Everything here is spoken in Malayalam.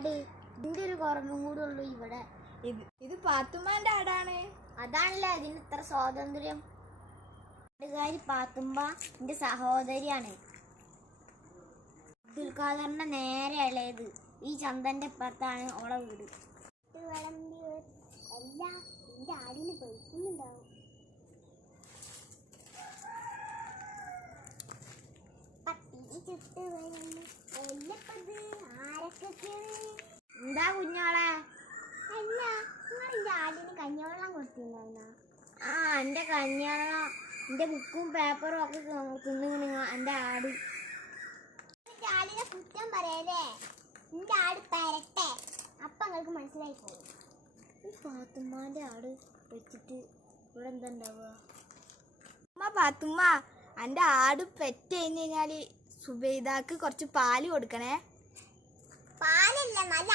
ആട്. ഇതിന്റെ ഒരു കുറവും കൂടെ ഉള്ളു ഇവിടെ. ഇത് പാത്തുമ്മാന്റെ ആടാണ്. അതാണല്ലേ ഇതിന് ഇത്ര സ്വാതന്ത്ര്യം. ആടുകാരി പാത്തുമ്പ എന്റെ സഹോദരിയാണ്. അബ്ദുൽ ഖാദറിന്റെ നേരെ ഇളയത്. ഈ ചന്തന്റെ ഇപ്പുറത്താണ് ഓളെ വീട്. എല്ലാം എന്റെ ആടിന് കഴിക്കുന്നുണ്ടാവും. എന്താ കുഞ്ഞോളെ? അല്ല, നിങ്ങളെന്റെ ആടിന് കഞ്ഞിവെള്ളം കൊടുത്തിട്ടുണ്ടായിരുന്ന? ആ, എന്റെ കഞ്ഞിവെള്ളം എന്റെ ബുക്കും പേപ്പറും ഒക്കെ തിന്നു എന്റെ ആട്. എന്റെ ആടിനെ കുറ്റം പറയല്ലേ? എന്റെ ആട് പരട്ടെ, അപ്പൊ നിങ്ങൾക്ക് മനസ്സിലായി പോകും. ഈ പാത്തുമ്മാന്റെ ആട് വെച്ചിട്ട് ഇവിടെ എന്താ ഉണ്ടാവുക? പാത്തുമ്മ, എന്റെ ആട് പെറ്റ് കഴിഞ്ഞ് കഴിഞ്ഞാല് സുബൈദാക്ക് കുറച്ച് പാല് കൊടുക്കണേ. പാലല്ല, നല്ല